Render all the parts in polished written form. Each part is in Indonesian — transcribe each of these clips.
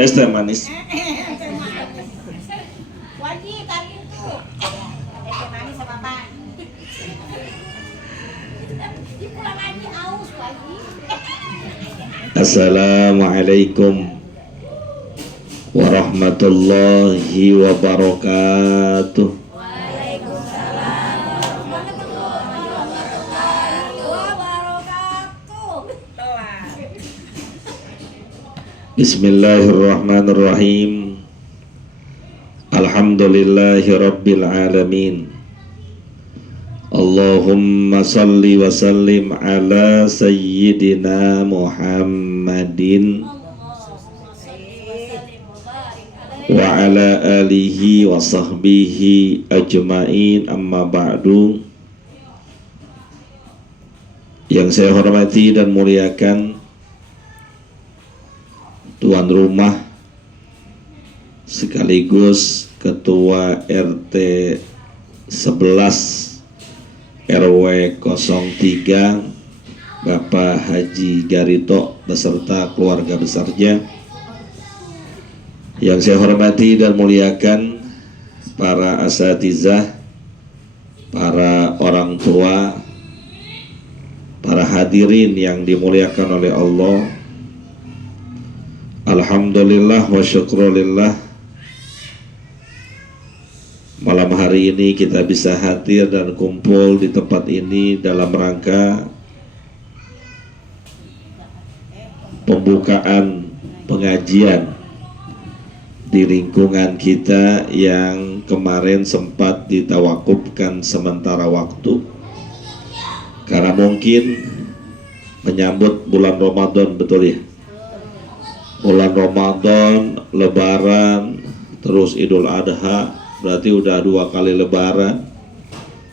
Es teh manis. Wajib tadi itu. Es manis sama Pak. Di pulang lagi aus wajib. Assalamualaikum warahmatullahi wabarakatuh. Waalaikumsalam warahmatullahi wabarakatuh. Bismillahirrahmanirrahim. Alhamdulillahi rabbil alamin. Allahumma salli wa sallim ala sayyidina Muhammadin wa ala alihi wa sahbihi ajma'in, amma ba'du. Yang saya hormati dan muliakan tuan rumah sekaligus ketua RT 11 RW 03 Bapak Haji Garito beserta keluarga besarnya. Yang saya hormati dan muliakan para asatizah, para orang tua, para hadirin yang dimuliakan oleh Allah. Alhamdulillah wa syukrulillah, malam hari ini kita bisa hadir dan kumpul di tempat ini dalam rangka pembukaan pengajian di lingkungan kita yang kemarin sempat ditawakufkan sementara waktu karena mungkin menyambut bulan Ramadan, betul ya? Bulan Ramadan, Lebaran, terus Idul Adha, berarti udah 2 kali Lebaran.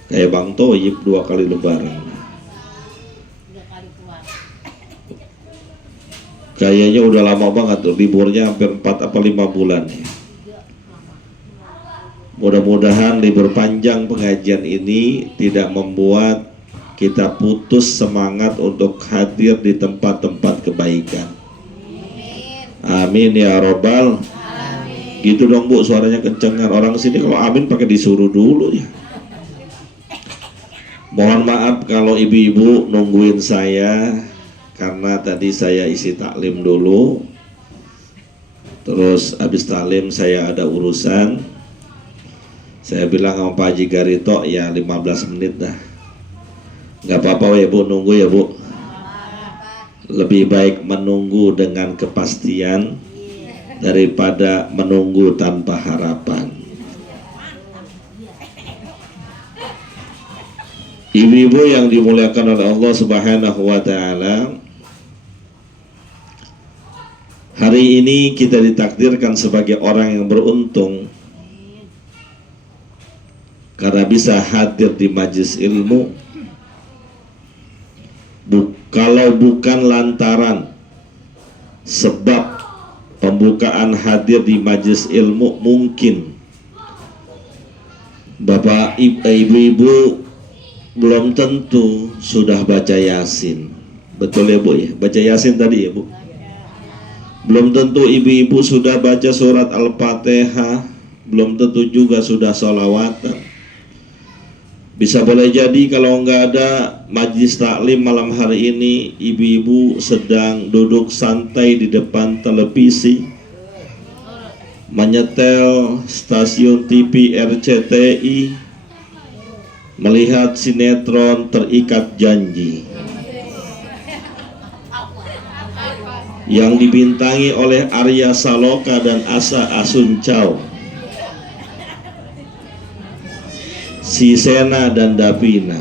Kayak Bang Toyib 2 kali Lebaran. Kayaknya udah lama banget tuh, liburnya hampir 4 apa 5 bulan ya. Mudah-mudahan libur panjang pengajian ini tidak membuat kita putus semangat untuk hadir di tempat-tempat kebaikan. Amin ya robbal. Amin. Gitu dong Bu, suaranya kencengan. Orang sini kalau amin pakai disuruh dulu ya. Mohon maaf kalau ibu-ibu nungguin saya karena tadi saya isi taklim dulu. Terus habis taklim saya ada urusan. Saya bilang sama Pak Haji Garito ya 15 menit dah. Gak apa-apa ya Bu, nunggu ya Bu. Lebih baik menunggu dengan kepastian daripada menunggu tanpa harapan. Ibu-ibu yang dimuliakan oleh Allah Subhanahu wa ta'ala, hari ini kita ditakdirkan sebagai orang yang beruntung karena bisa hadir di majelis ilmu. Kalau bukan lantaran sebab pembukaan hadir di majelis ilmu, mungkin Bapak Ibu-ibu belum tentu sudah baca Yasin. Betul ya Bu ya? Baca Yasin tadi ya Bu? Belum tentu ibu-ibu sudah baca surat Al-Fatihah. Belum tentu juga sudah sholawatan. Bisa boleh jadi kalau nggak ada majlis taklim malam hari ini, ibu-ibu sedang duduk santai di depan televisi, menyetel stasiun TV RCTI, melihat sinetron Terikat Janji yang dibintangi oleh Arya Saloka dan Asa Asuncau, Si Sena dan Davina.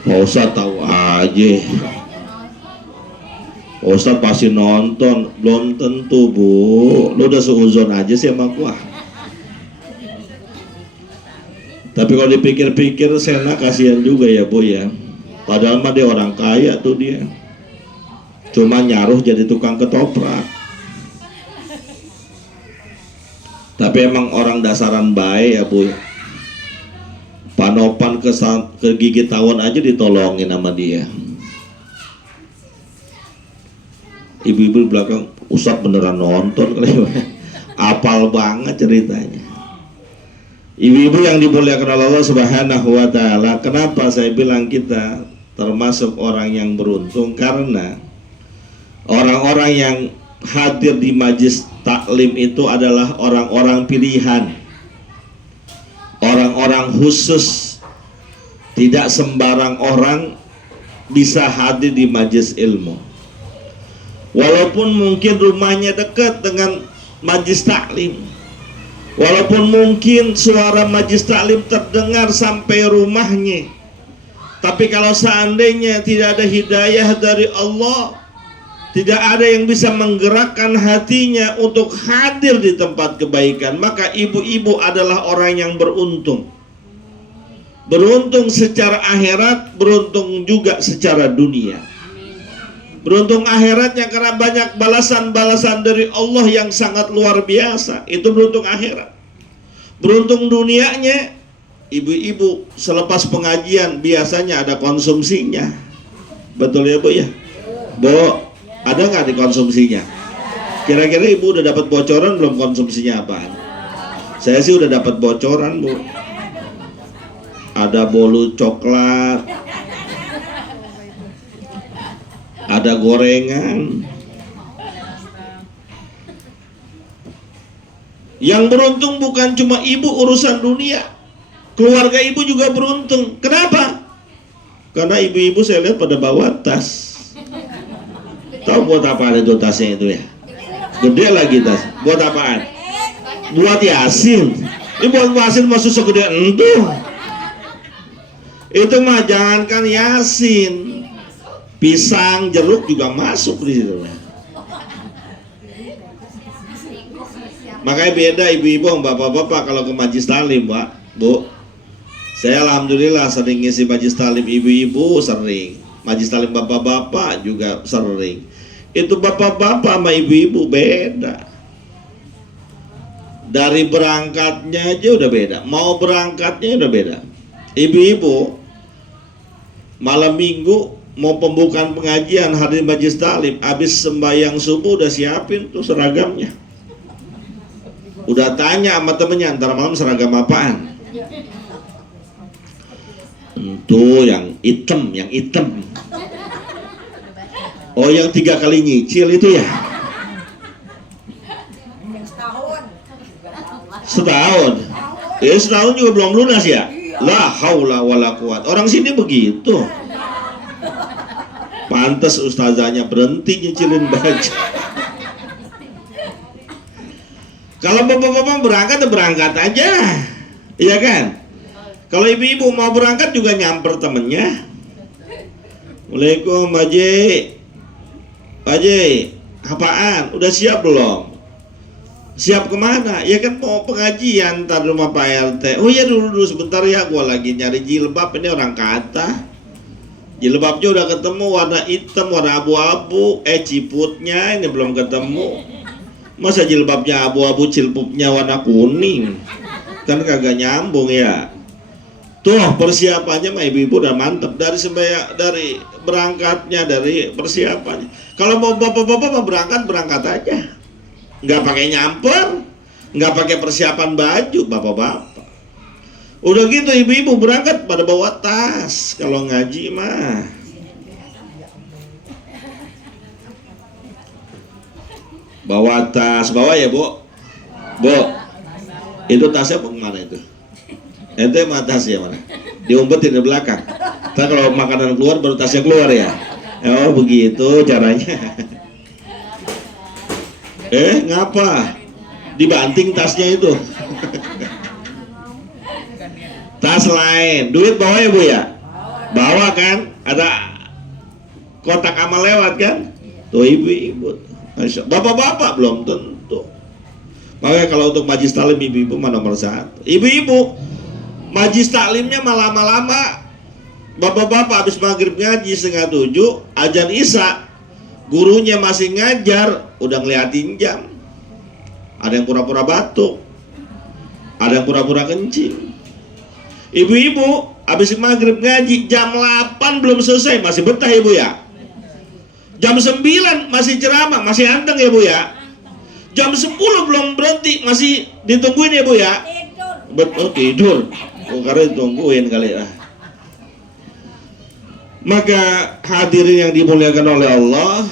Pak Ustadz tahu aja. Pak Ustadz pasti nonton. Belum tentu Bu. Lu udah seuzon aja sih sama gua. Tapi kalau dipikir-pikir Sena kasihan juga ya Bu ya. Padahal mah dia orang kaya tuh dia. Cuma nyaruh jadi tukang ketoprak. Tapi emang orang dasaran baik ya Bu. Panopan ke gigi tawon aja ditolongin sama dia. Ibu-ibu di belakang, Ustadz beneran nonton kali ya. Apal banget ceritanya. Ibu-ibu yang dimuliakan Allah Subhanahu wa taala, kenapa saya bilang kita termasuk orang yang beruntung? Karena orang-orang yang hadir di majlis taklim itu adalah orang-orang pilihan, orang-orang khusus. Tidak sembarang orang bisa hadir di majlis ilmu. Walaupun mungkin rumahnya dekat dengan majlis taklim, walaupun mungkin suara majlis taklim terdengar sampai rumahnya, tapi kalau seandainya tidak ada hidayah dari Allah, tidak ada yang bisa menggerakkan hatinya untuk hadir di tempat kebaikan, maka ibu-ibu adalah orang yang beruntung. Beruntung secara akhirat, beruntung juga secara dunia. Beruntung akhiratnya karena banyak balasan-balasan dari Allah yang sangat luar biasa. Itu beruntung akhirat. Beruntung dunianya, ibu-ibu selepas pengajian biasanya ada konsumsinya. Betul ya Bu ya? Bu, ada nggak dikonsumsinya? Kira-kira ibu udah dapat bocoran belum konsumsinya apaan? Saya sih udah dapat bocoran Bu. Ada bolu coklat, ada gorengan. Yang beruntung bukan cuma ibu urusan dunia, keluarga ibu juga beruntung. Kenapa? Karena ibu-ibu saya lihat pada bawa tas. Tahu buat apaan itu tasnya itu ya? Gede lagi tas. Buat apaan? Buat Yasin. Ini buat Yasin masuk segede itu. Itu mah jangankan Yasin, pisang, jeruk juga masuk di situ. Makanya beda ibu-ibu sama bapak-bapak kalau ke majlis talim, Pak, Bu. Saya alhamdulillah sering ngisi majlis talim ibu-ibu, sering. Majlis talim bapak-bapak juga sering. Itu bapak-bapak sama ibu-ibu beda. Dari berangkatnya aja udah beda. Mau berangkatnya udah beda. Ibu-ibu malam minggu mau pembukaan pengajian hadir majlis taklim, habis sembahyang subuh udah siapin tuh seragamnya. Udah tanya sama temennya, antara malam seragam apaan? Tuh yang hitam. Oh yang 3 kali nyicil itu ya? Setahun. Setahun juga belum lunas ya? La haula wala quwat. Orang sini begitu. Pantes ustazahnya berhenti nyicilin baju. Kalau bapak-bapak berangkat aja, iya kan? Kalau ibu-ibu mau berangkat juga nyamper temennya. Assalamualaikum Pak Haji, apaan? Udah siap belum? Siap kemana? Ya kan mau pengajian ntar rumah Pak RT. Oh ya dulu sebentar ya, gua lagi nyari jilbab. Ini orang kata jilbabnya udah ketemu, warna hitam, warna abu-abu. Ciputnya ini belum ketemu. Masa jilbabnya abu-abu, cilpupnya warna kuning? Kan kagak nyambung ya. Tuh persiapannya mah ibu-ibu udah mantep dari berangkatnya, dari persiapannya. Kalau mau bapak-bapak mau berangkat aja. Nggak pakai nyamper, nggak pakai persiapan baju, bapak-bapak. Udah gitu ibu-ibu berangkat pada bawa tas. Kalau ngaji mah bawa tas, bawa ya Bu. Itu tasnya kemana itu? Ente mah tas ya mana? Diumpetin di belakang. Ntar kalau makanan keluar baru tasnya keluar ya. Oh begitu caranya. Ngapa? Dibanting tasnya itu. Tas lain. Duit bawa ya Bu ya? Bawa kan? Ada kotak amal lewat kan? Tuh ibu-ibu. Bapak-bapak belum tentu. Makanya kalau untuk majlis taklim ibu-ibu mah nomor 1. Ibu-ibu majlis taklimnya malah lama-lama. Bapak-bapak habis maghrib ngaji 6:30, azan isya, gurunya masih ngajar, udah ngeliatin jam. Ada yang pura-pura batuk, ada yang pura-pura kencing. Ibu-ibu habis maghrib ngaji jam 8 belum selesai, masih betah ibu ya? Jam 9 masih ceramah, masih anteng ya Bu ya. Jam 10 belum berhenti, masih ditungguin ya Bu ya. Tidur. Betul, tidur. Oh, karena ditungguin kali ya. Maka hadirin yang dimuliakan oleh Allah,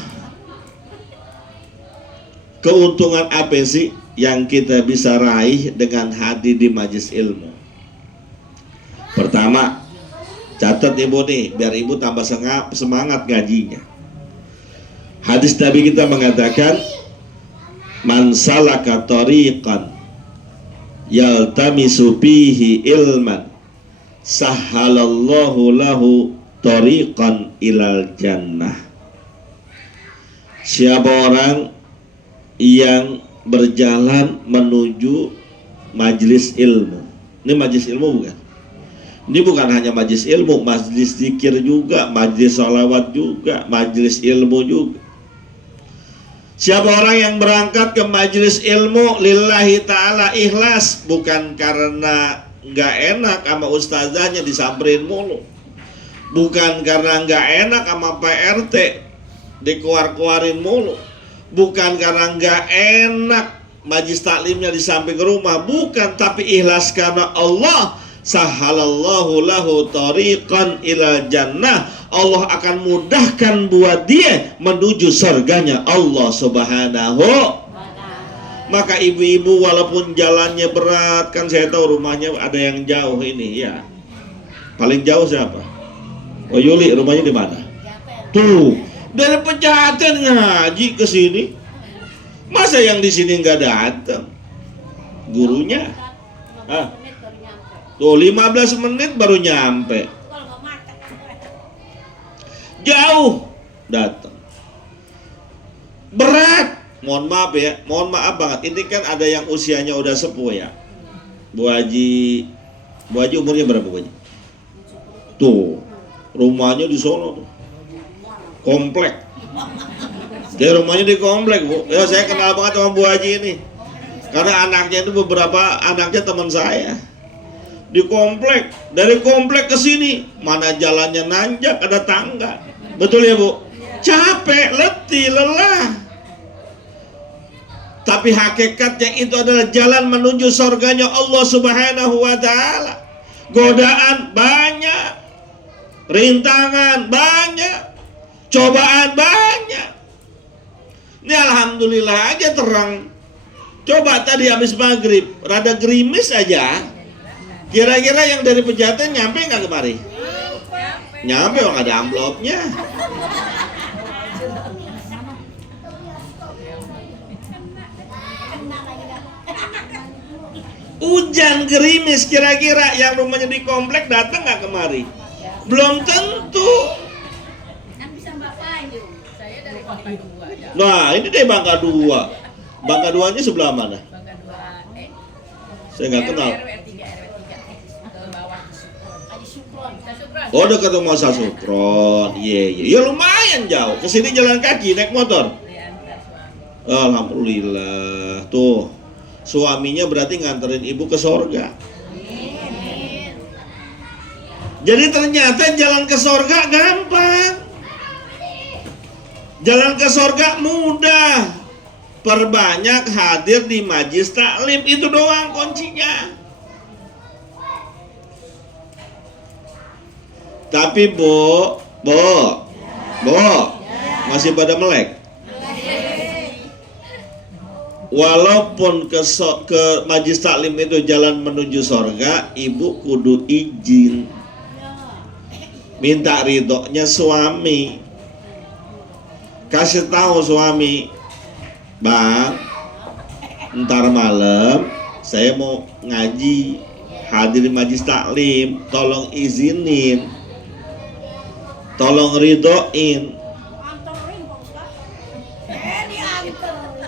keuntungan apa sih yang kita bisa raih dengan hadir di majelis ilmu? Pertama, catat ibu nih, biar ibu tambah semangat gajinya. Hadis Nabi kita mengatakan, man salaka tariqan yaltamisu fihi ilman sahhalallahu lahu tariqan ilal jannah. Siapa orang yang berjalan menuju majelis ilmu. Ini majelis ilmu bukan? Ini bukan hanya majelis ilmu, majelis zikir juga, majelis sholawat juga, majelis ilmu juga. Siapa orang yang berangkat ke majelis ilmu lillahi ta'ala ikhlas, bukan karena nggak enak sama ustazahnya disamperin mulu, bukan karena nggak enak sama PRT dikeluar-keluarin mulu, bukan karena nggak enak majlis taklimnya di samping rumah, bukan, tapi ikhlas karena Allah. Sahhalallahu lahu tariqan ila jannah. Allah akan mudahkan buat dia menuju surganya Allah Subhanahu. Maka ibu-ibu walaupun jalannya berat, kan saya tahu rumahnya ada yang jauh ini ya. Paling jauh siapa? Oh Yuli, rumahnya di mana? Tuh, dari Pejaten ngaji ke sini. Masa yang di sini nggak datang? Gurunya? Ah. Tuh 15 menit baru nyampe. Jauh datang. Berat. Mohon maaf ya, mohon maaf banget. Ini kan ada yang usianya udah sepuh ya. Bu Haji umurnya berapa Bu Haji? Tuh, rumahnya di Solo tuh. Komplek. Dia rumahnya di komplek Bu. Ya saya kenal banget sama Bu Haji ini. Karena anaknya itu beberapa anaknya teman saya. Di komplek, dari komplek ke sini, mana jalannya nanjak, ada tangga. Betul ya Bu? Capek, letih, lelah. Tapi hakikatnya itu adalah jalan menuju surganya Allah Subhanahu wa ta'ala. Godaan banyak, rintangan banyak, cobaan banyak. Ini alhamdulillah aja terang. Coba tadi habis maghrib, rada gerimis aja. Kira-kira yang dari Pejaten nyampe nggak kemari? Nyampe, orang ada amplopnya. Hujan gerimis, kira-kira yang rumahnya di komplek datang nggak kemari? Belum tentu. Nah, ini deh Bangka 2. Bangka 2-nya sebelah mana? Saya nggak kenal. Oh, dekat rumah Sasukron. Iya. Ya lumayan jauh. Kesini jalan kaki, naik motor. Alhamdulillah. Tuh, suaminya berarti nganterin ibu ke sorga. Jadi ternyata jalan ke sorga gampang. Jalan ke sorga mudah. Perbanyak hadir di majelis taklim, itu doang kuncinya. Tapi Bu, masih pada melek. Walaupun ke majelis taklim itu jalan menuju sorga, ibu kudu izin, minta ridhonya suami. Kasih tahu suami, Bang, ntar malam saya mau ngaji, hadir di majelis taklim, tolong izinin, tolong ridhoin.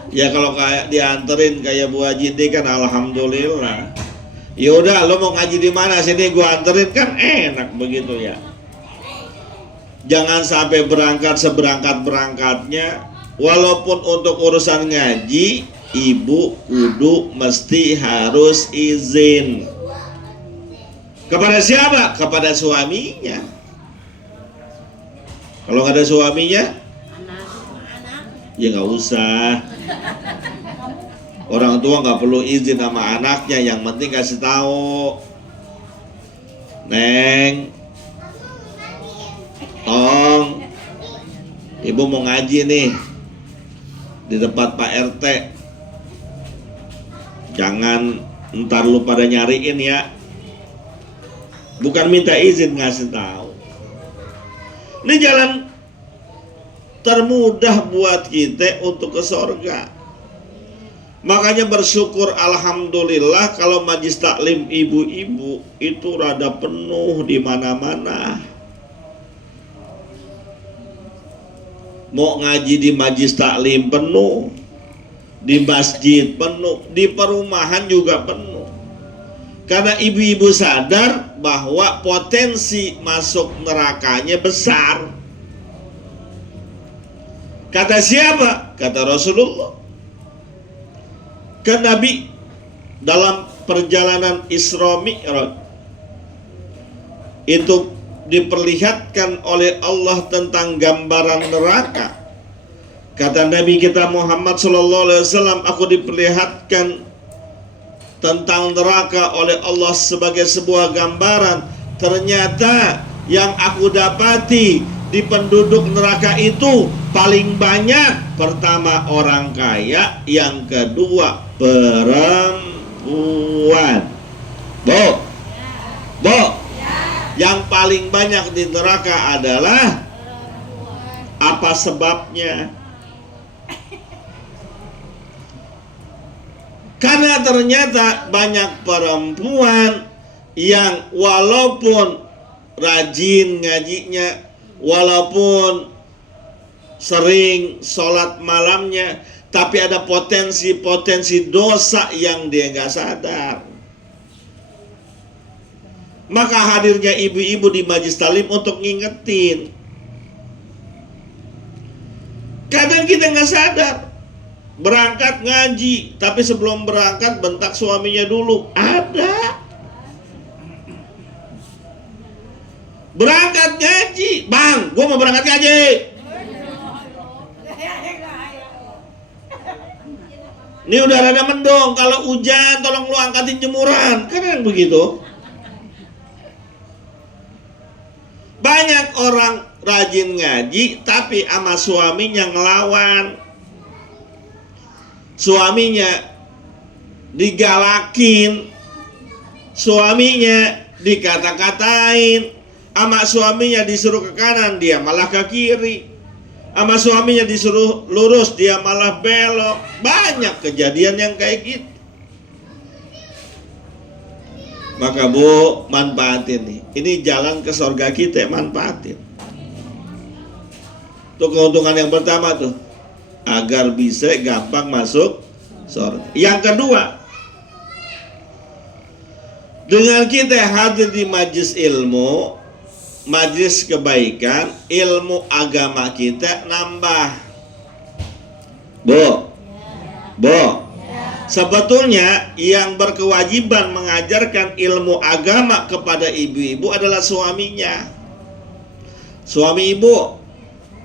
Ya kalau kayak dianterin kayak Bu Haji ini kan alhamdulillah. Ya udah, lo mau ngaji di mana, sini gua anterin, kan enak begitu ya. Jangan sampai berangkat seberangkat-berangkatnya. Walaupun untuk urusan ngaji, ibu kudu mesti harus izin. Kepada siapa? Kepada suaminya. Kalau nggak ada suaminya, Ya nggak usah. Orang tua nggak perlu izin sama anaknya, yang penting kasih tahu. Neng, Tong, ibu mau ngaji nih di tempat Pak RT. Jangan ntar lu pada nyariin ya. Bukan minta izin, ngasih tahu. Ini jalan termudah buat kita untuk ke sorga. Makanya bersyukur alhamdulillah kalau majlis taklim ibu-ibu itu rada penuh di mana-mana. Mau ngaji di majlis taklim penuh, di masjid penuh, di perumahan juga penuh. Karena ibu-ibu sadar bahwa potensi masuk nerakanya besar. Kata siapa? Kata Rasulullah. Kan Nabi dalam perjalanan Isra Mi'raj itu diperlihatkan oleh Allah tentang gambaran neraka. Kata Nabi kita Muhammad SAW, aku diperlihatkan tentang neraka oleh Allah sebagai sebuah gambaran. Ternyata yang aku dapati di penduduk neraka itu paling banyak, pertama orang kaya, yang kedua perempuan. Bo, yang paling banyak di neraka adalah apa sebabnya? Karena ternyata banyak perempuan yang walaupun rajin ngajinya, walaupun sering sholat malamnya, tapi ada potensi-potensi dosa yang dia nggak sadar. Maka hadirnya ibu-ibu di majlis talim untuk ngingetin. Kadang kita nggak sadar, berangkat ngaji, tapi sebelum berangkat bentak suaminya dulu. Ada. Berangkat ngaji, bang, gue mau berangkat ngaji. Ini udah rada mendung, kalau hujan tolong lu angkatin jemuran. Kan yang begitu. Banyak orang rajin ngaji, tapi sama suaminya ngelawan. Suaminya digalakin, suaminya dikata-katain, sama suaminya disuruh ke kanan, dia malah ke kiri. Sama suaminya disuruh lurus, dia malah belok. Banyak kejadian yang kayak gitu. Maka Bu, manfaatin nih. Ini jalan ke surga kita, manfaatin. Tuh keuntungan yang pertama tuh, agar bisa gampang masuk surga. Yang kedua, dengan kita hadir di majlis ilmu, majlis kebaikan, ilmu agama kita nambah. Bu, sebetulnya yang berkewajiban mengajarkan ilmu agama kepada ibu-ibu adalah suaminya. Suami ibu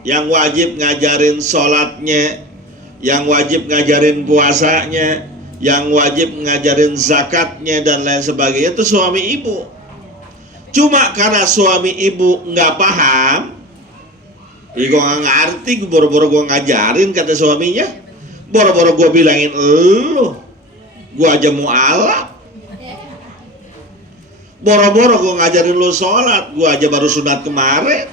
yang wajib ngajarin sholatnya, yang wajib ngajarin puasanya, yang wajib ngajarin zakatnya dan lain sebagainya, itu suami ibu. Cuma karena suami ibu nggak paham, gue nggak ngerti, boro-boro gue ngajarin, kata suaminya. Boro-boro gue bilangin elu, gue aja mualaf. Boro-boro gue ngajarin lu sholat, gue aja baru sunat kemarin.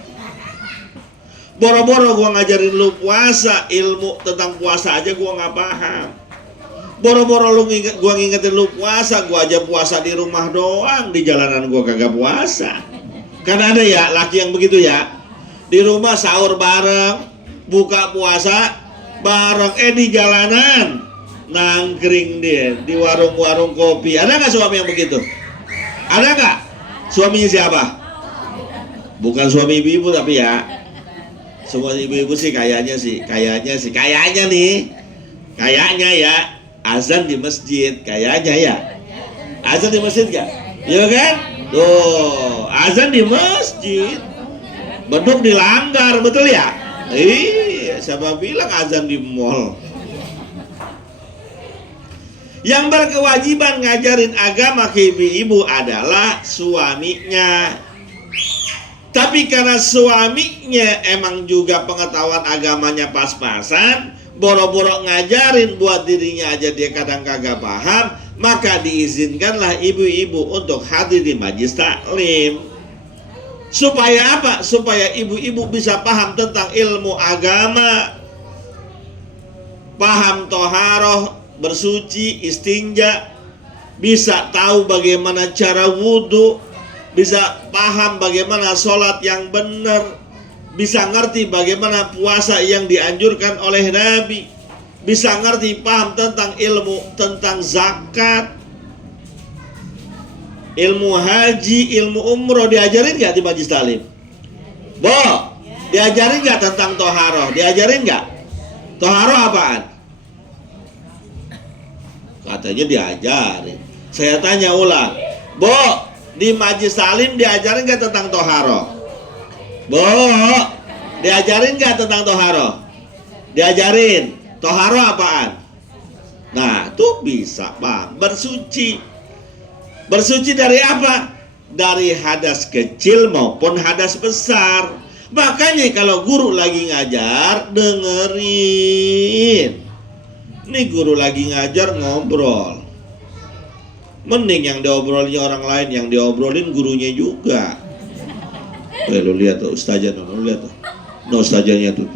Boro-boro gue ngajarin lu puasa, ilmu tentang puasa aja gue nggak paham. Boro-boro gue ngingetin lu puasa, gue aja puasa di rumah doang, di jalanan gue kagak puasa. Kan ada ya laki yang begitu ya, di rumah sahur bareng, buka puasa bareng, di jalanan nangkring dia di warung-warung kopi. Ada nggak suami yang begitu? Ada nggak? Suaminya siapa? Bukan suami ibu-ibu tapi ya. Semua ibu-ibu sih kayaknya nih, kayaknya ya. Azan di masjid, kayaknya ya. Azan di masjid gak? Iya kan? Tuh, azan di masjid. Beduk dilanggar, betul ya? Iya, Siapa bilang azan di mall? Yang berkewajiban ngajarin agama ke ibu-ibu adalah suaminya. Tapi karena suaminya emang juga pengetahuan agamanya pas-pasan, boro-boro ngajarin buat dirinya aja dia kadang kagak paham, maka diizinkanlah ibu-ibu untuk hadir di majelis taklim. Supaya apa? Supaya ibu-ibu bisa paham tentang ilmu agama, paham toharoh, bersuci, istinja, bisa tahu bagaimana cara wudhu, bisa paham bagaimana sholat yang benar, bisa ngerti bagaimana puasa yang dianjurkan oleh Nabi, bisa ngerti paham tentang ilmu, tentang zakat, ilmu haji, ilmu umroh. Diajarin gak di majelis taklim? Bo, diajarin gak tentang toharoh? Diajarin gak? Toharoh apaan? Katanya diajarin. Saya tanya ulang, Bo, di majelis taklim diajarin gak tentang toharoh? Bo, diajarin gak tentang toharoh? Diajarin. Toharoh apaan? Nah, tuh bisa Bang, bersuci. Bersuci dari apa? Dari hadas kecil maupun hadas besar. Makanya kalau guru lagi ngajar, dengerin. Nih guru lagi ngajar ngobrol. Mending yang diobrolin orang lain, yang diobrolin gurunya juga. Lu lihat tuh ustazah, lu lihat tuh. No ustazahnya tuh.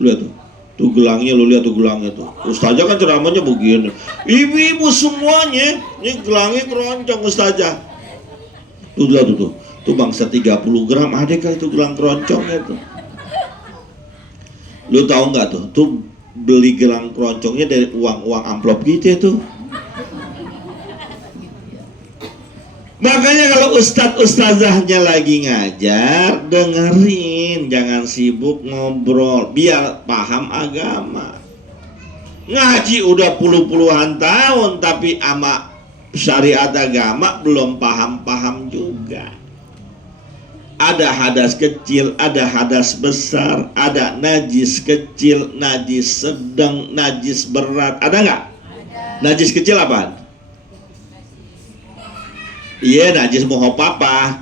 Lihat tuh. Tuh gelangnya, lu lihat tuh gelangnya tuh. Ustazah kan ceramahnya begini. Ibu-ibu semuanya, ini gelangnya keroncong ustazah. Tuh lihat tuh. Tuh bangsa 30 gram ada kali itu gelang keroncongnya tuh. Lu tahu nggak tuh? Tuh beli gelang keroncongnya dari uang amplop gitu tuh. Makanya kalau ustadz-ustazahnya lagi ngajar, dengerin, jangan sibuk ngobrol, biar paham agama. Ngaji udah puluhan tahun, tapi ama syariat agama belum paham-paham juga. Ada hadas kecil, ada hadas besar, ada najis kecil, najis sedang, najis berat. Ada nggak? Najis kecil apaan? Iya, najis muhopapa.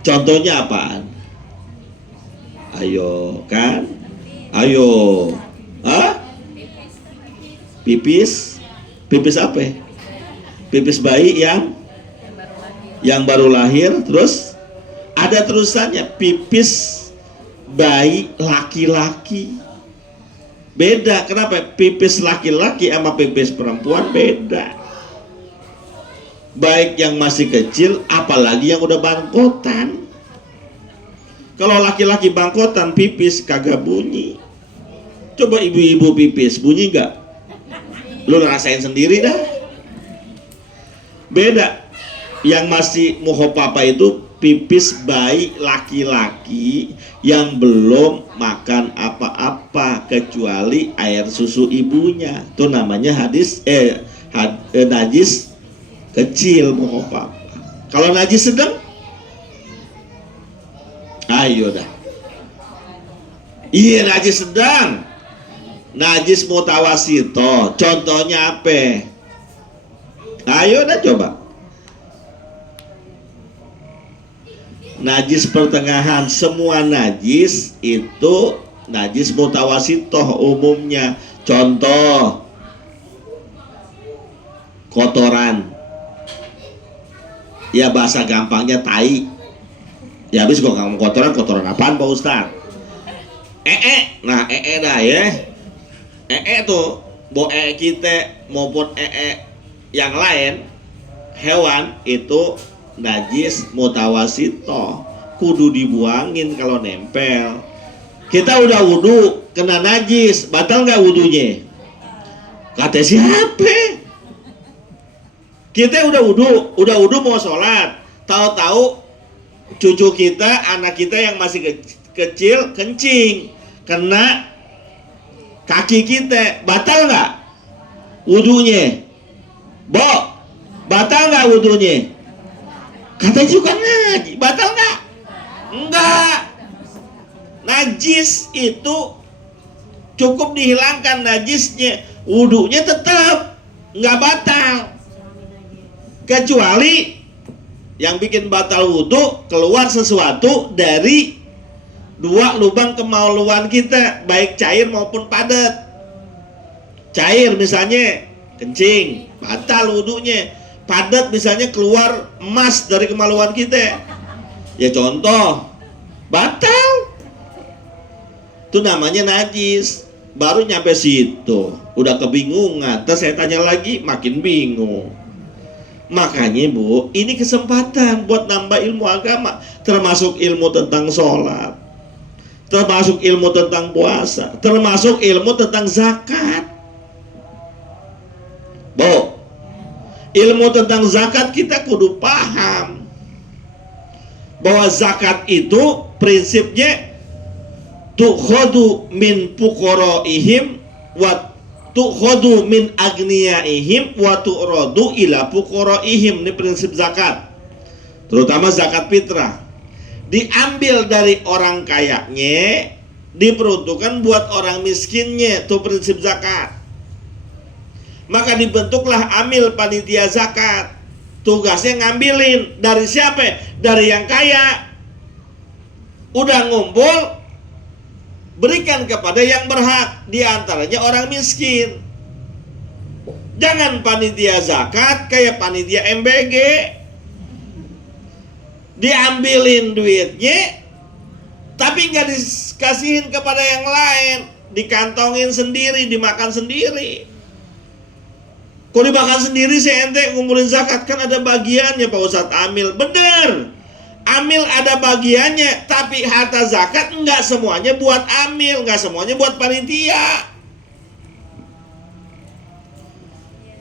Contohnya apaan? Ayo kan? Ayo. Hah? Pipis? Pipis apa? Pipis bayi yang baru lahir. Terus ada terusannya, pipis bayi laki-laki. Beda. Kenapa? Pipis laki-laki sama pipis perempuan beda. Baik yang masih kecil, apalagi yang udah bangkotan. Kalau laki-laki bangkotan pipis kagak bunyi. Coba ibu-ibu pipis, bunyi gak? Lu rasain sendiri dah. Beda. Yang masih muhopapa itu pipis bayi laki-laki yang belum makan apa-apa kecuali air susu ibunya. Itu namanya najis kecil muhopapa. Kalau najis sedang, ayo dah. Iya, najis sedang, najis mutawasito. Contohnya apa? Ayo dah coba. Najis pertengahan. Semua najis itu najis mutawasito umumnya. Contoh, kotoran. Ya bahasa gampangnya tai. Ya habis gua ngomong kotoran apaan Pak Ustaz? Nah dah ya. Tuh, bo kita maupun yang lain, hewan itu najis mutawasito, kudu dibuangin kalau nempel. Kita udah wudu, kena najis, batal nggak wudunya? Kata siapa? Kita udah wudu mau sholat, tahu-tahu cucu kita, anak kita yang masih kecil kencing, kena kaki kita, batal nggak wudunya? Bo, batal nggak wudunya? Kata juga ngaji, batal nggak? Enggak. najis itu cukup dihilangkan najisnya, wudunya tetap nggak batal. Kecuali yang bikin batal wudu keluar sesuatu dari dua lubang kemaluan kita, baik cair maupun padat. Cair misalnya kencing, batal wudunya. Padat misalnya keluar emas dari kemaluan kita, ya contoh, batal. Itu namanya najis. Baru nyampe situ udah kebingungan, terus saya tanya lagi makin bingung. Makanya Bu, ini kesempatan buat nambah ilmu agama, termasuk ilmu tentang sholat, termasuk ilmu tentang puasa, termasuk ilmu tentang zakat. Bu, ilmu tentang zakat kita kudu paham bahwa zakat itu prinsipnya tu'khadu min fuqaraihim wa tu'khadu min agniyaihim wa tu'radu ila fuqaraihim. Ini prinsip zakat, terutama zakat fitrah. Diambil dari orang kayanya, diperuntukkan buat orang miskinnya. Itu prinsip zakat. Maka dibentuklah amil panitia zakat. Tugasnya ngambilin dari siapa? Dari yang kaya. Udah ngumpul, berikan kepada yang berhak, diantaranya orang miskin. Jangan panitia zakat kayak panitia MBG, diambilin duitnya tapi nggak dikasihin kepada yang lain, dikantongin sendiri, dimakan sendiri. Kok dimakan sendiri sih ente ngumpulin zakat? Kan ada bagiannya Pak Ustadz. Amil, bener, amil ada bagiannya, tapi harta zakat nggak semuanya buat amil, nggak semuanya buat panitia.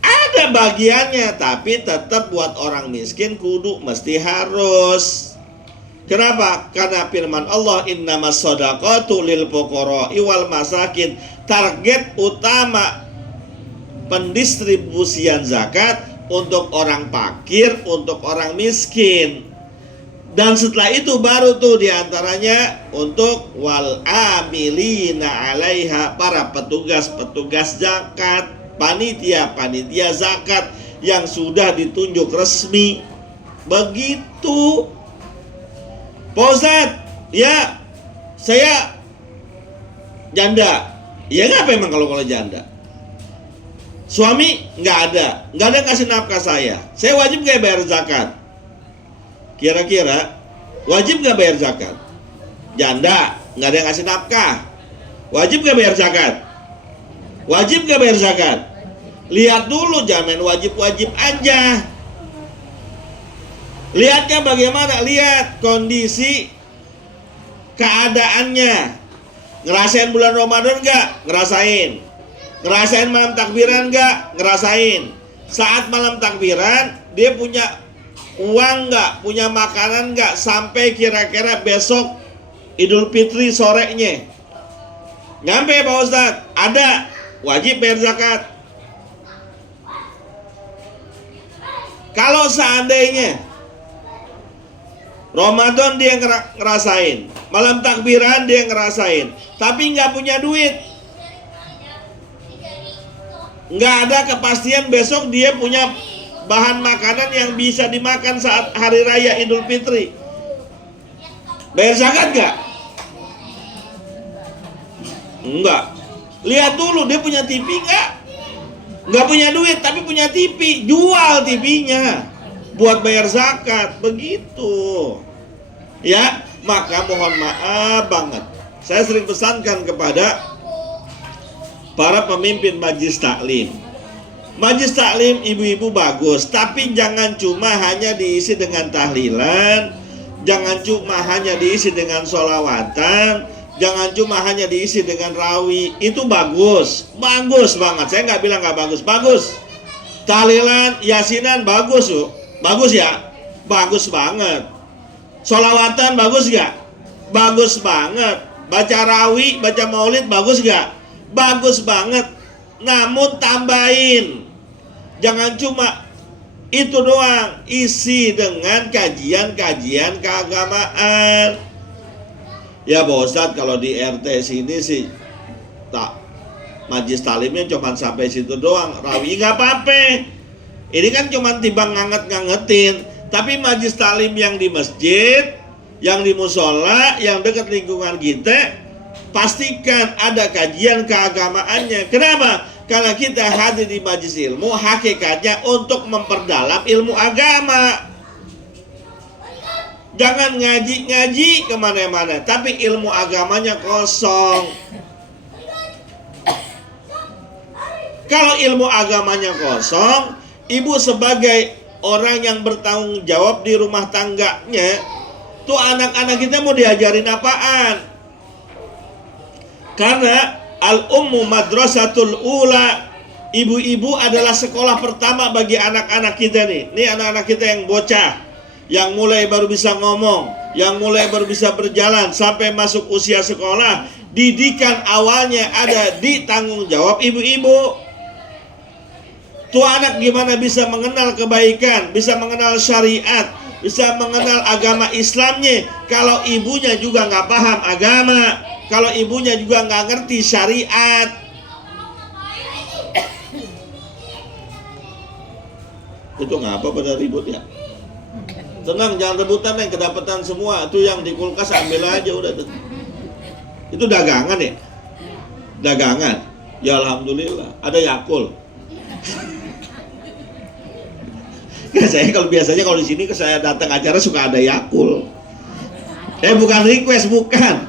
Ada bagiannya, tapi tetap buat orang miskin kudu mesti harus. Kenapa? Karena firman Allah, innamas shadaqatu lil fuqara'i wal masakin. Target utama pendistribusian zakat untuk orang fakir, untuk orang miskin. Dan setelah itu baru tuh diantaranya untuk wal amilina alaiha, para petugas-petugas zakat, panitia zakat yang sudah ditunjuk resmi. Begitu. Pak Ustadz, ya saya janda. Ya ngapa emang kalau janda? Suami nggak ada yang kasih nafkah saya wajib nggak bayar zakat? Kira-kira wajib nggak bayar zakat? Janda nggak ada yang kasih nafkah, wajib nggak bayar zakat? Wajib nggak bayar zakat? Lihat dulu, jangan wajib-wajib aja. Lihatnya bagaimana? Lihat kondisi keadaannya. Ngerasain bulan Ramadan nggak? Ngerasain. Ngerasain malam takbiran nggak? Ngerasain. Saat malam takbiran dia punya uang nggak? Punya makanan nggak? Sampai kira-kira besok Idul Fitri sorenya. Nyampe Pak Ustadz, ada, wajib bayar zakat. Kalau seandainya Ramadan dia ngerasain, malam takbiran dia ngerasain, tapi nggak punya duit, nggak ada kepastian besok dia punya bahan makanan yang bisa dimakan saat hari raya Idul Fitri, bayar zakat nggak? Enggak. Lihat dulu dia punya TV nggak? Nggak punya duit tapi punya TV, jual TV-nya buat bayar zakat. Begitu ya. Maka mohon maaf banget, saya sering pesankan kepada para pemimpin majlis taklim. Majlis taklim ibu-ibu bagus, tapi jangan cuma hanya diisi dengan tahlilan, jangan cuma hanya diisi dengan sholawatan, jangan cuma hanya diisi dengan rawi. Itu bagus, bagus banget. Saya nggak bilang nggak bagus, bagus. Tahlilan, yasinan bagus, bagus ya, bagus banget. Sholawatan bagus nggak? Bagus banget. Baca rawi, baca maulid bagus nggak? Bagus banget. Namun tambahin, jangan cuma itu doang, isi dengan kajian-kajian keagamaan. Ya Pak Ustadz, kalau di RT sini sih tak, majlis talimnya cuma sampai situ doang. Rawi nggak apa-apa. Ini kan cuma timbang ngangetin. Tapi majlis talim yang di masjid, yang di musola, yang dekat lingkungan kita, pastikan ada kajian keagamaannya. Kenapa? Karena kita hadir di majlis ilmu, hakikatnya untuk memperdalam ilmu agama. Jangan ngaji-ngaji kemana-mana, tapi ilmu agamanya kosong. Kalau ilmu agamanya kosong, ibu sebagai orang yang bertanggung jawab di rumah tangganya, tuh anak-anak kita mau diajarin apaan? Karena al-ummu madrasatul ula, ibu-ibu adalah sekolah pertama bagi anak-anak kita nih. Nih anak-anak kita yang bocah, yang mulai baru bisa ngomong, yang mulai baru bisa berjalan sampai masuk usia sekolah. Didikan awalnya ada di tanggung jawab ibu-ibu. Tuh anak gimana bisa mengenal kebaikan, bisa mengenal syariat, bisa mengenal agama Islamnya, kalau ibunya juga nggak paham agama, kalau ibunya juga nggak ngerti syariat. Itu ngapa pada ribut ya? Tenang, jangan rebutan, yang kedapatan semua. Itu yang di kulkas ambil aja udah tuh. Itu dagangan ya? Dagangan. Ya alhamdulillah, ada Yakul. Ya, saya kalau biasanya kalau di sini saya datang acara suka ada Yakul. Bukan request, bukan.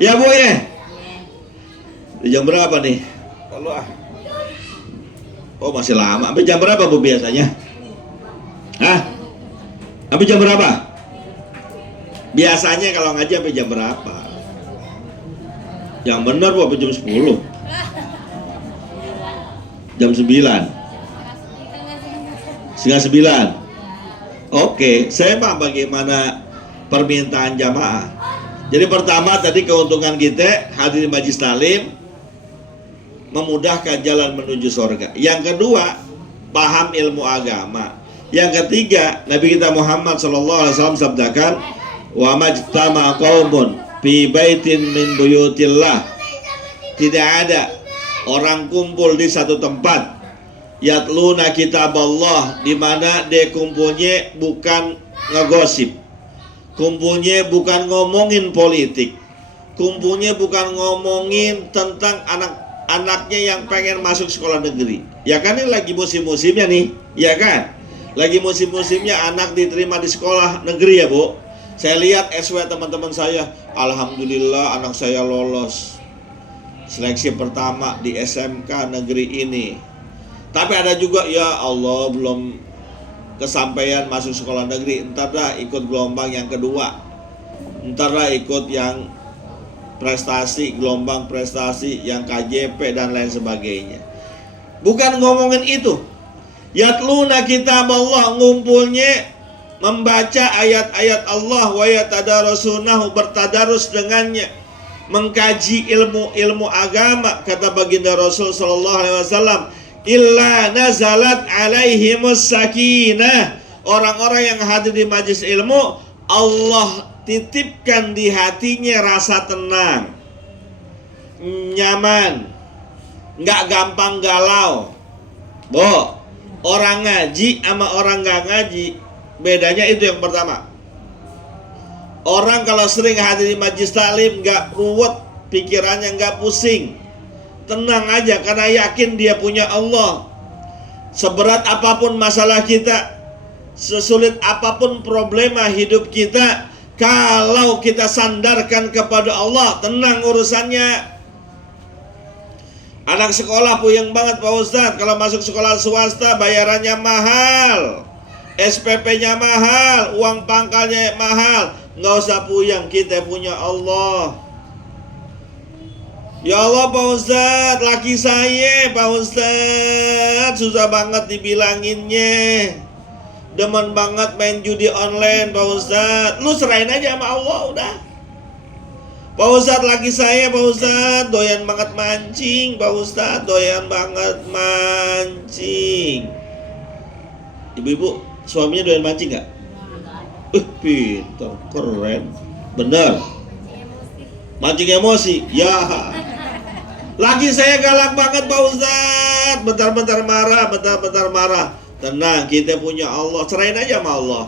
Ya Bu ya. Jam berapa nih? Kalau masih lama. Sampai jam berapa Bu biasanya? Sampai jam berapa? Biasanya kalau ngaji sampai jam berapa? Yang benar Bu, sampai jam 10. Jam 9. Setengah 9. Oke, saya mah bagaimana permintaan jamaah. Jadi pertama tadi keuntungan kita hadir di majlis talim, memudahkan jalan menuju surga. Yang kedua, paham ilmu agama. Yang ketiga, Nabi kita Muhammad SAW sabdakan, wa majtama qaumun fi baitin min buyutillah. Tidak ada orang kumpul di satu tempat, yatluna kitab Allah, di mana dia kumpulnya bukan ngegosip, kumpulnya bukan ngomongin politik, kumpulnya bukan ngomongin tentang anak-anaknya yang pengen masuk sekolah negeri. Ya kan ini lagi musim-musimnya nih, ya kan? Lagi musim-musimnya anak diterima di sekolah negeri ya Bu. Saya lihat SW teman-teman saya, alhamdulillah anak saya lolos seleksi pertama di SMK negeri ini. Tapi ada juga, ya Allah belum kesampaian masuk sekolah negeri, entar dah ikut gelombang yang kedua, entar dah ikut yang prestasi, gelombang prestasi yang KJP dan lain sebagainya. Bukan ngomongin itu. Yatluna kitab Allah, ngumpulnya membaca ayat-ayat Allah, wa yatadarasunahu, bertadarus dengannya, mengkaji ilmu agama. Kata baginda Rasul sallallahu alaihi wasallam, illa nazalat alaihimus sakinah. Orang-orang yang hadir di majlis ilmu, Allah titipkan di hatinya rasa tenang, nyaman, nggak gampang galau. Orang ngaji sama orang nggak ngaji, bedanya itu yang pertama. Orang kalau sering hadir di majlis taklim nggak ruwet, pikirannya nggak pusing, tenang aja karena yakin dia punya Allah. Seberat apapun masalah kita, sesulit apapun problema hidup kita, kalau kita sandarkan kepada Allah, tenang urusannya. Anak sekolah puyeng banget Pak Ustadz, kalau masuk sekolah swasta bayarannya mahal, SPP-nya mahal, uang pangkalnya mahal. Nggak usah puyeng, kita punya Allah. Ya Allah Pak Ustadz, laki saya Pak Ustadz susah banget dibilanginnya, demen banget main judi online Pak Ustadz. Lu serahin aja sama Allah udah. Pak Ustadz, laki saya Pak Ustadz doyan banget mancing Pak Ustadz, doyan banget mancing. Ibu-ibu suaminya doyan mancing gak? Pintar, keren. Bener. Mancing emosi. Ya. Laki saya galak banget Pak Ustadz. Bentar-bentar marah, bentar-bentar marah. Tenang, kita punya Allah. Serahin aja sama Allah.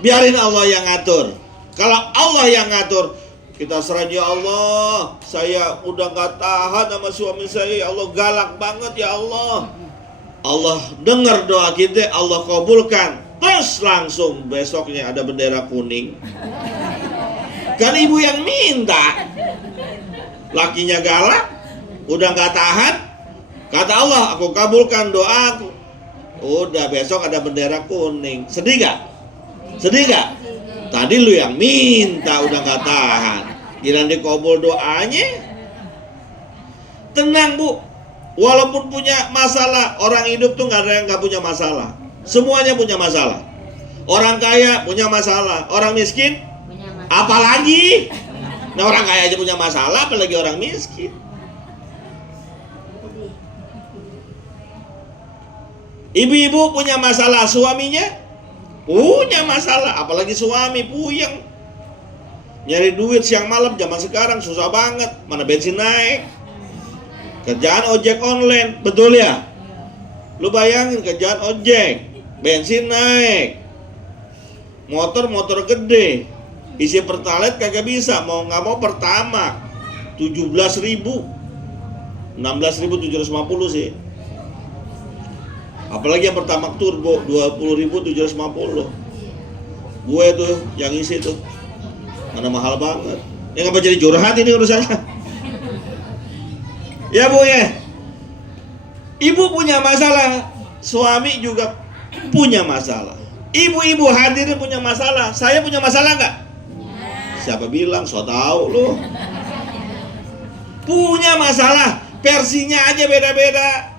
Biarin Allah yang ngatur. Kalau Allah yang ngatur, kita serahin, ya Allah, saya udah gak tahan sama suami saya. Ya Allah, galak banget ya Allah. Allah dengar doa kita, Allah kabulkan. Terus langsung besoknya ada bendera kuning. Kan ibu yang minta. Lakinya galak, udah gak tahan. Kata Allah, aku kabulkan doaku. Udah besok ada bendera kuning. Sedih gak? Sedih gak? Tadi lu yang minta, udah gak tahan. Giliran dikabul doanya. Tenang Bu. Walaupun punya masalah, orang hidup tuh gak ada yang gak punya masalah. Semuanya punya masalah. Orang kaya punya masalah, orang miskin apalagi. Nah, orang kaya aja punya masalah, apalagi orang miskin. Ibu-ibu punya masalah, suaminya punya masalah, apalagi suami puyeng. Nyari duit siang malam zaman sekarang susah banget, mana bensin naik. Kerjaan ojek online, betul ya? Lu bayangin kerjaan ojek, bensin naik. Motor gede, isi pertalite kagak bisa, mau nggak mau pertama 17.000, 16.750 sih. Apalagi yang pertama turbo 20.750. Gue tuh yang isi tuh, mana mahal banget. Ini ngapa jadi curhat ini urusannya? Ya Bu ya. Ibu punya masalah, suami juga punya masalah. Ibu-ibu hadirin punya masalah. Saya punya masalah nggak? Siapa bilang? So tau lu. Punya masalah, versinya aja beda-beda.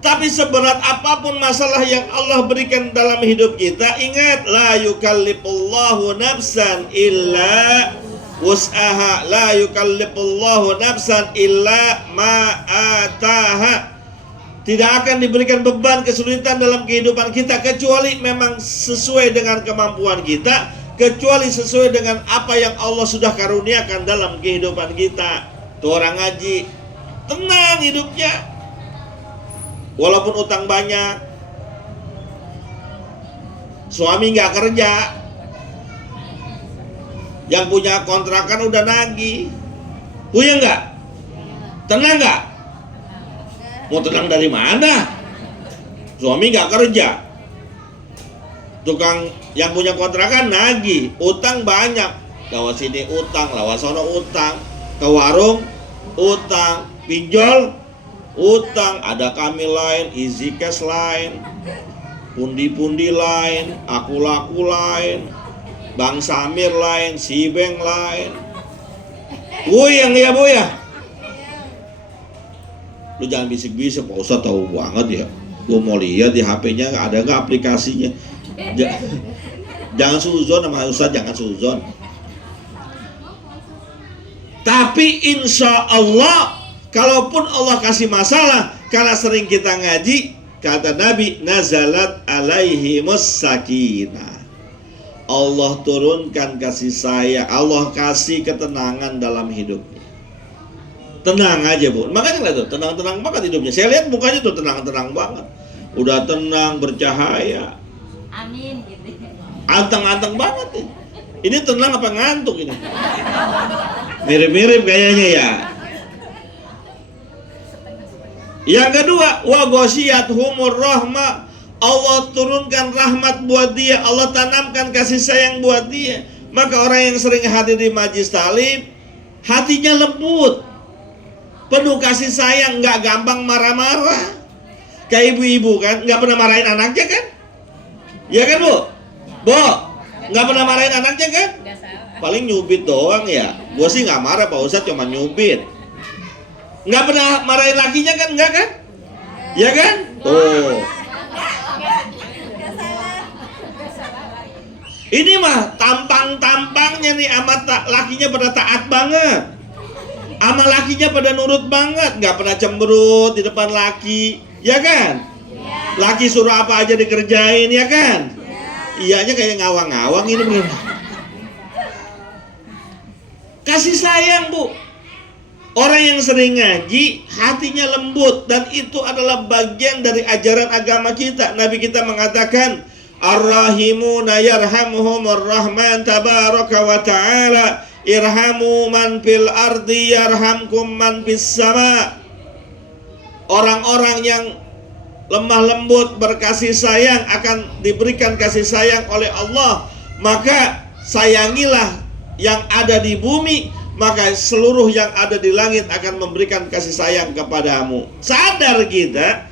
Tapi seberat apapun masalah yang Allah berikan dalam hidup kita, ingat, la yukallifullahu nafsan illa wus'aha, la yukallifullahu nafsan illa ma'ataha. Tidak akan diberikan beban kesulitan dalam kehidupan kita kecuali memang sesuai dengan kemampuan kita, kecuali sesuai dengan apa yang Allah sudah karuniakan dalam kehidupan kita. Tuh orang ngaji, tenang hidupnya. Walaupun utang banyak, suami nggak kerja, yang punya kontrakan udah nagih, punya nggak? Tenang nggak? Mau tenang dari mana? Suami nggak kerja, tukang yang punya kontrakan nagih, utang banyak, lawas sini utang, lawas sono utang, ke warung utang, pinjol utang, ada kami lain, easy cash lain, pundi-pundi lain, aku-laku lain, Bang Samir lain, si Beng lain. Buyang ya Bu ya. Lu jangan bisik-bisik, Pak Ustadz tahu banget ya. Gue mau lihat di HP-nya ada nggak aplikasinya. Jangan suzon sama Ustadz, jangan suzon. Tapi insya Allah, kalaupun Allah kasih masalah, karena sering kita ngaji, kata Nabi, nazalat alaihimus sakinah. Allah turunkan kasih sayang, Allah kasih ketenangan dalam hidupnya. Tenang aja Bu, makanya lihat tuh, tenang-tenang banget hidupnya. Saya lihat mukanya tuh tenang-tenang banget. Udah tenang, bercahaya. Amin gitu. Anteng-anteng banget ya. Ini tenang apa ngantuk ini? Mirip-mirip kayaknya ya. Yang kedua, wa ghashiyatuhumur rahmah. Allah turunkan rahmat buat dia, Allah tanamkan kasih sayang buat dia. Maka orang yang sering hadir di majlis talim, hatinya lembut, penuh kasih sayang, nggak gampang marah-marah. Kayak ibu-ibu kan, nggak pernah marahin anaknya kan? Ya kan Bu? Bu, nggak pernah marahin anaknya kan? Paling nyubit doang ya. Gua sih nggak marah Pak Ustadz, cuma nyubit. Nggak pernah marahin lakinya kan? Nggak kan? Ya kan? Tuh. Ini mah tampang-tampangnya nih amat lakinya pada taat banget, ama lakinya pada nurut banget, nggak pernah cemberut di depan laki, ya kan? Laki suruh apa aja dikerjain, ya kan? Iyanya kayak ngawang-ngawang ini bener. Kasih sayang, Bu. Orang yang sering ngaji, hatinya lembut, dan itu adalah bagian dari ajaran agama kita. Nabi kita mengatakan, Ar-Rahimuna yarhamuhumur Rahman tabaraka wa ta'ala, irhamu man fil ardi yarhamkum man fis sama. Orang-orang yang lemah lembut, berkasih sayang akan diberikan kasih sayang oleh Allah. Maka sayangilah yang ada di bumi, maka seluruh yang ada di langit akan memberikan kasih sayang kepadamu. Sadar kita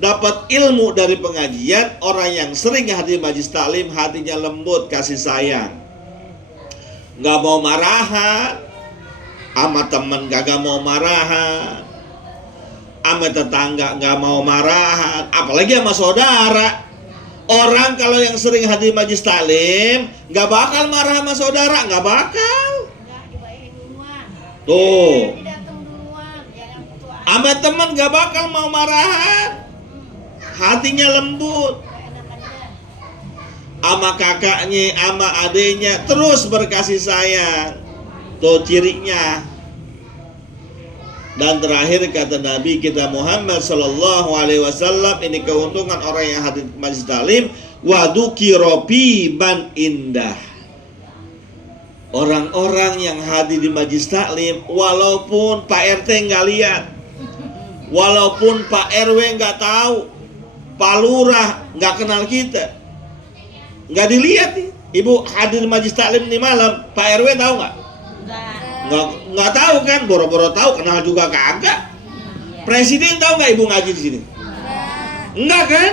dapat ilmu dari pengajian. Orang yang sering hadir majlis taklim, hatinya lembut, kasih sayang, nggak mau marahan sama teman, kagak mau marahan sama tetangga, nggak mau marahan, apalagi sama saudara. Orang kalau yang sering hadir majlis taklim nggak bakal marah sama saudara, nggak bakal. Tuh, sama teman gak bakal mau marahan, hatinya lembut. Sama kakaknya, sama adiknya terus berkasih sayang. Tuh cirinya. Dan terakhir kata Nabi kita Muhammad Sallallahu Alaihi Wasallam, ini keuntungan orang yang hadir majlis taklim, wadukiro ban indah. Orang-orang yang hadir di majlis taklim, walaupun Pak RT nggak lihat, walaupun Pak RW nggak tahu, Pak Lurah nggak kenal kita, nggak dilihat nih. Ibu hadir di majlis taklim di malam, Pak RW tahu nggak? Nggak tahu kan? Boro-boro tahu, kenal juga kagak. Presiden tahu nggak ibu ngaji di sini? Enggak kan?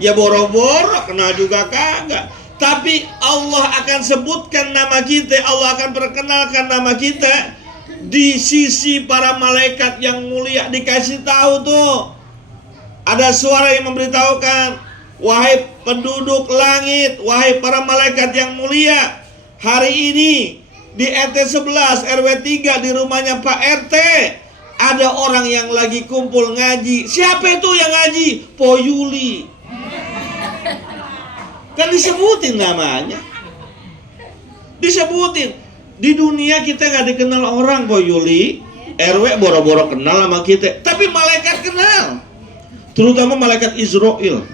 Ya boro-boro, kenal juga kagak. Tapi Allah akan sebutkan nama kita, Allah akan perkenalkan nama kita di sisi para malaikat yang mulia. Dikasih tahu tuh, ada suara yang memberitahukan, wahai penduduk langit, wahai para malaikat yang mulia, hari ini di RT 11 RW 3 di rumahnya Pak RT ada orang yang lagi kumpul ngaji. Siapa itu yang ngaji? Po Yuli. Kan disebutin namanya, disebutin. Di dunia kita nggak dikenal orang, Po Yuli. RW boro-boro kenal sama kita, tapi malaikat kenal. Terutama malaikat Israel,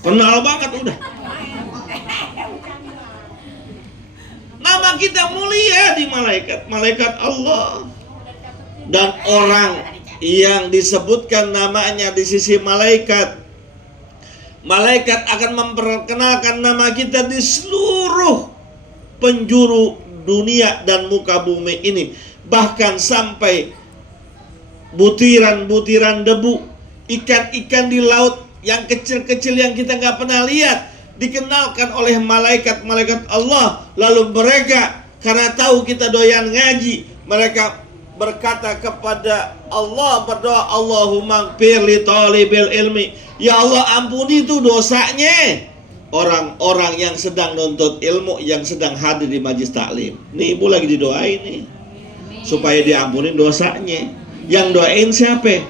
kenal banget udah. Nama kita mulia di malaikat Allah. Dan orang yang disebutkan namanya di sisi malaikat, malaikat akan memperkenalkan nama kita di seluruh penjuru dunia dan muka bumi ini. Bahkan sampai butiran-butiran debu, ikan-ikan di laut yang kecil-kecil yang kita nggak pernah lihat, dikenalkan oleh malaikat-malaikat Allah. Lalu mereka karena tahu kita doyan ngaji, mereka berkata kepada Allah, berdoa, Allahumma gfir li talibil ilmi, ya Allah ampuni itu dosanya orang-orang yang sedang nuntut ilmu, yang sedang hadir di majlis taklim. Nih ibu lagi didoain nih, supaya diampuni dosanya. Yang doain siapa?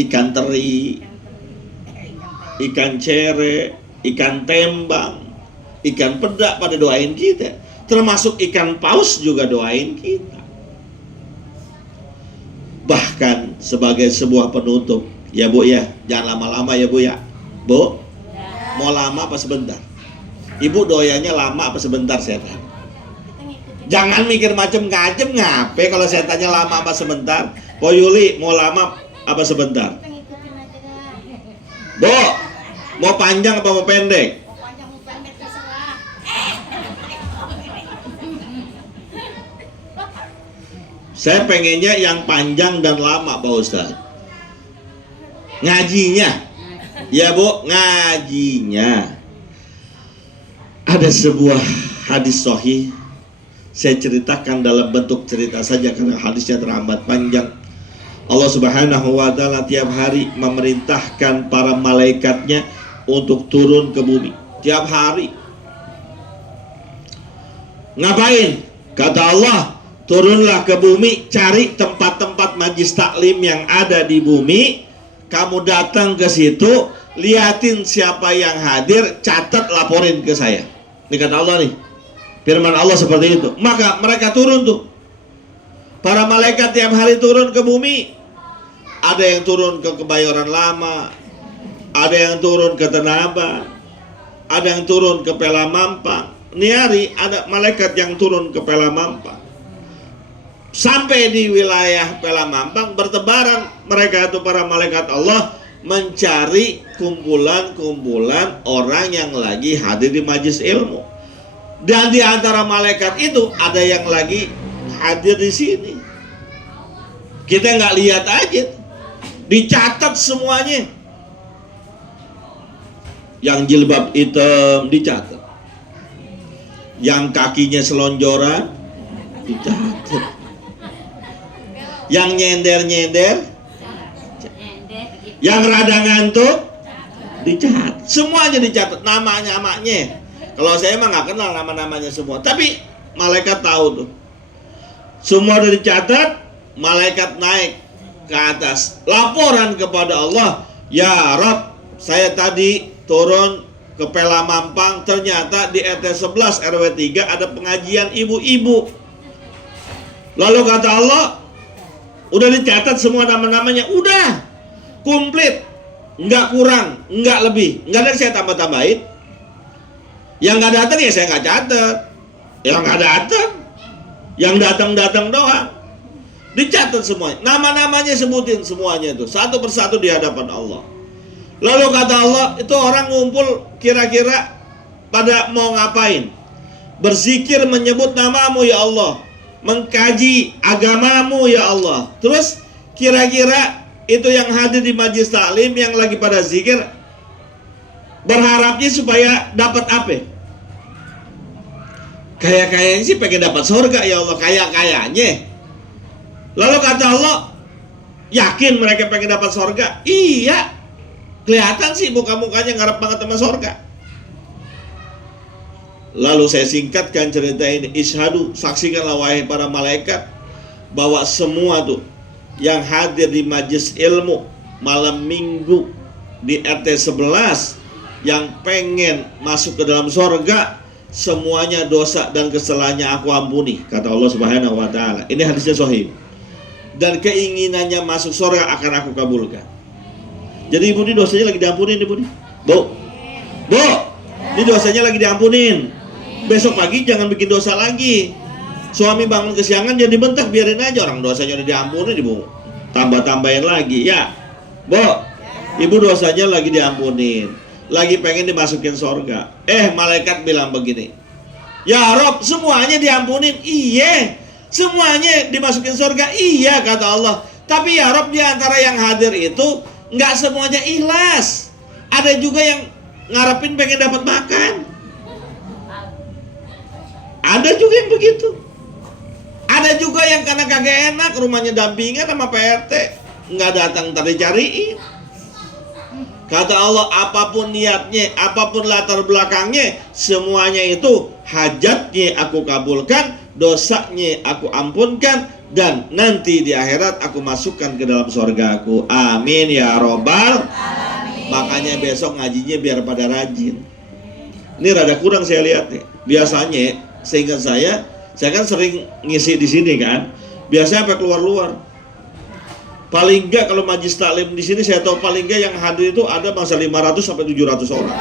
Ikan teri, ikan cere, ikan tembang, ikan pedak pada doain kita. Termasuk ikan paus juga doain kita. Bahkan sebagai sebuah penutup, ya Bu ya, jangan lama-lama ya Bu ya. Bu, mau lama apa sebentar? Ibu doyannya lama apa sebentar setan? Jangan mikir macem-macem, ngapain kalau setannya lama apa sebentar? Po Yuli, mau lama apa sebentar? Bu, mau panjang apa mau pendek? Saya pengennya yang panjang dan lama Pak Ustadz. Ngajinya, ya Bu, ngajinya. Ada sebuah hadis sahih, saya ceritakan dalam bentuk cerita saja karena hadisnya teramat panjang. Allah Subhanahu wa Ta'ala tiap hari memerintahkan para malaikatnya untuk turun ke bumi. Tiap hari. Ngapain? Kata Allah, turunlah ke bumi, cari tempat-tempat majlis taklim yang ada di bumi. Kamu datang ke situ, liatin siapa yang hadir, catat, laporin ke saya. Ini kata Allah nih, firman Allah seperti itu. Maka mereka turun tuh Para malaikat tiap hari turun ke bumi. Ada yang turun ke Kebayoran Lama, ada yang turun ke Tanah Abang, ada yang turun ke Pelamampang. Ini hari ada malaikat yang turun ke Pelamampang. Sampai di wilayah Pelamampang bertebaran mereka itu para malaikat Allah mencari kumpulan-kumpulan orang yang lagi hadir di majelis ilmu. Dan di antara malaikat itu ada yang lagi hadir di sini. Kita nggak lihat aja, dicatat semuanya. Yang jilbab hitam dicatat, yang kakinya selonjoran dicatat, yang nyender-nyender, yang rada ngantuk dicatat, semuanya dicatat, nama-namanya. Kalau saya emang nggak kenal nama-namanya semua, tapi malaikat tahu tuh. Semua udah dicatat, malaikat naik ke atas, laporan kepada Allah, ya Rabb, saya tadi turun ke Pelamampang, ternyata di RT 11 RW 3 ada pengajian ibu-ibu. Lalu kata Allah, udah dicatat semua nama-namanya, udah komplit, nggak kurang, nggak lebih, nggak ada saya tambah-tambahin. Yang nggak datang ya saya nggak catat, yang nggak datang, yang datang doang. Dicatat semuanya, nama-namanya sebutin semuanya itu satu persatu di hadapan Allah. Lalu kata Allah, itu orang ngumpul kira-kira pada mau ngapain? Berzikir menyebut namamu ya Allah, mengkaji agamamu ya Allah. Terus kira-kira itu yang hadir di majelis taklim yang lagi pada zikir berharapnya supaya dapat apa? Kayaknya sih pengen dapat surga ya Allah, kayaknya. Lalu kata Allah, yakin mereka pengen dapat surga? Iya, kelihatan sih muka-mukanya ngarep banget sama surga. Lalu saya singkatkan cerita ini. Ishadu, saksikanlah wahai para malaikat, bahwa semua tuh yang hadir di majelis ilmu malam minggu di RT 11 yang pengen masuk ke dalam surga, semuanya dosa dan kesalahannya aku ampuni, kata Allah Subhanahu wa taala. Ini hadisnya sahih. Dan keinginannya masuk surga akan aku kabulkan. Jadi ibu ini dosanya lagi diampunin, ibu nih. Bu, ini dosanya lagi diampunin. Besok pagi jangan bikin dosa lagi. Suami bangun kesiangan jangan dibentak, biarin aja, orang dosanya udah diampunin, ibu tambah-tambahin lagi ya. Bu, ibu dosanya lagi diampunin, lagi pengen dimasukin surga. Malaikat bilang begini, ya Rob, semuanya diampunin. Iya, semuanya dimasukin surga. Iya, kata Allah. Tapi ya Rob, di antara yang hadir itu nggak semuanya ikhlas. Ada juga yang ngarepin pengen dapat makan. Ada juga yang begitu. Ada juga yang karena kagak enak, rumahnya dampingan sama PRT, nggak datang tadi cariin. Kata Allah, apapun niatnya, apapun latar belakangnya, semuanya itu hajatnya aku kabulkan, dosanya aku ampunkan, dan nanti di akhirat aku masukkan ke dalam surgaku. Amin ya robbal. Makanya besok ngajinya biar pada rajin. Ini rada kurang saya lihat nih. Biasanya, seingat saya kan sering ngisi di sini kan. Biasanya sampai keluar-luar. Paling enggak kalau majlis taklim di sini saya tahu paling enggak yang hadir itu ada masa 500 sampai 700 orang.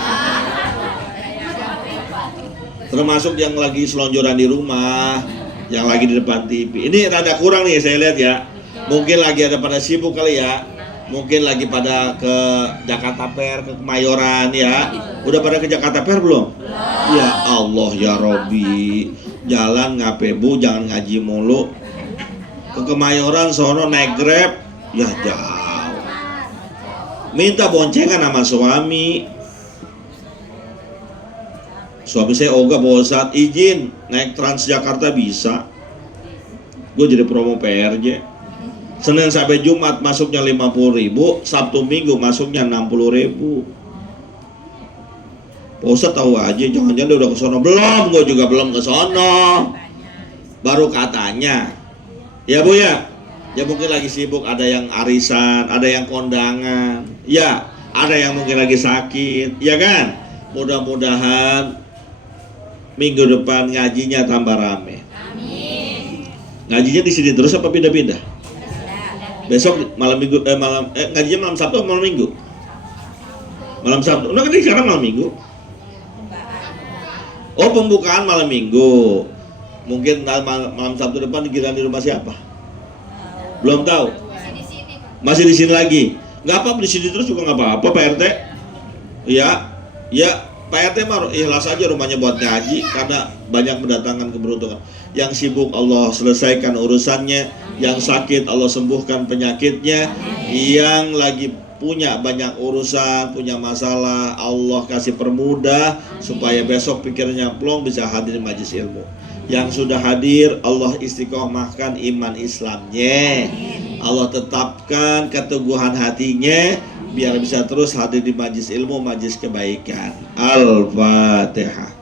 Termasuk yang lagi selonjoran di rumah, yang lagi di depan TV. Ini rada kurang nih saya lihat ya. Mungkin lagi ada pada sibuk kali ya. Mungkin lagi pada ke Jakarta Fair, ke Kemayoran ya. Udah pada ke Jakarta Fair belum? Ya Allah ya Robi, jalan ngape bu, jangan ngaji mulu. Ke Kemayoran sono naik Grab, ya jauh. Minta boncengan sama suami. Suami saya ogah bosat, izin naik Transjakarta bisa. Gue jadi promo PRJ. Senin sampai Jumat masuknya 50.000, Sabtu Minggu masuknya 60.000. Pak Ustadz tahu aja, jangan-jangan dia udah ke sono. Belum, gue juga belum ke sono. Baru katanya. Ya Bu ya. Ya mungkin lagi sibuk, ada yang arisan, ada yang kondangan. Ya, ada yang mungkin lagi sakit, ya kan? Mudah-mudahan minggu depan ngajinya tambah rame. Ngajinya di sini terus apa pindah-pindah? Besok malam minggu ngajinya malam Sabtu atau malam Minggu? Malam Sabtu. Nah, kan sekarang malam Minggu. Oh, pembukaan malam Minggu. Mungkin malam Sabtu depan dikira di rumah siapa? Belum tahu. Masih di sini lagi. Nggak apa-apa, di sini terus juga nggak apa-apa, Pak RT. Ya, Pak RT mah ikhlas aja rumahnya buat ngaji karena banyak mendatangkan keberuntungan. Yang sibuk Allah selesaikan urusannya, yang sakit Allah sembuhkan penyakitnya, yang lagi punya banyak urusan, punya masalah, Allah kasih permudah supaya besok pikirnya plong bisa hadir majelis ilmu. Yang sudah hadir Allah istiqomahkan iman Islamnya, Allah tetapkan keteguhan hatinya biar bisa terus hadir di majelis ilmu, majelis kebaikan. Al-Fatihah.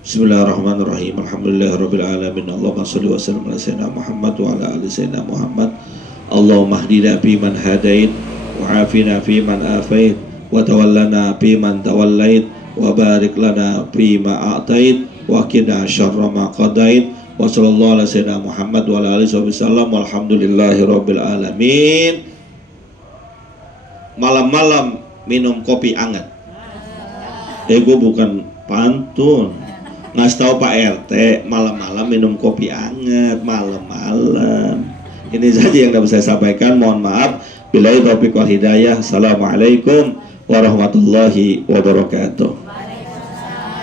Bismillahirrahmanirrahim. Alhamdulillahirabbil alamin. Allahumma shalli wa sallim ala sayyidina Muhammad wa ala ali sayyidina Muhammad. Allahumma hdina fi man hadait wa afina fi man afait wa tawallana fi man tawallait wa barik lana fi ma a'tait wa qina syarra ma qadait wa sallallahu ala sayyidina Muhammad wa ala alihi wasallam. Walhamdulillahirabbil alamin. Malam-malam minum kopi anget. Gue bukan pantun. Ngasih tahu Pak RT malam-malam minum kopi anget malam-malam. Ini saja yang dapat saya sampaikan. Mohon maaf. Billahi taufiq wal hidayah. Assalamualaikum warahmatullahi wabarakatuh.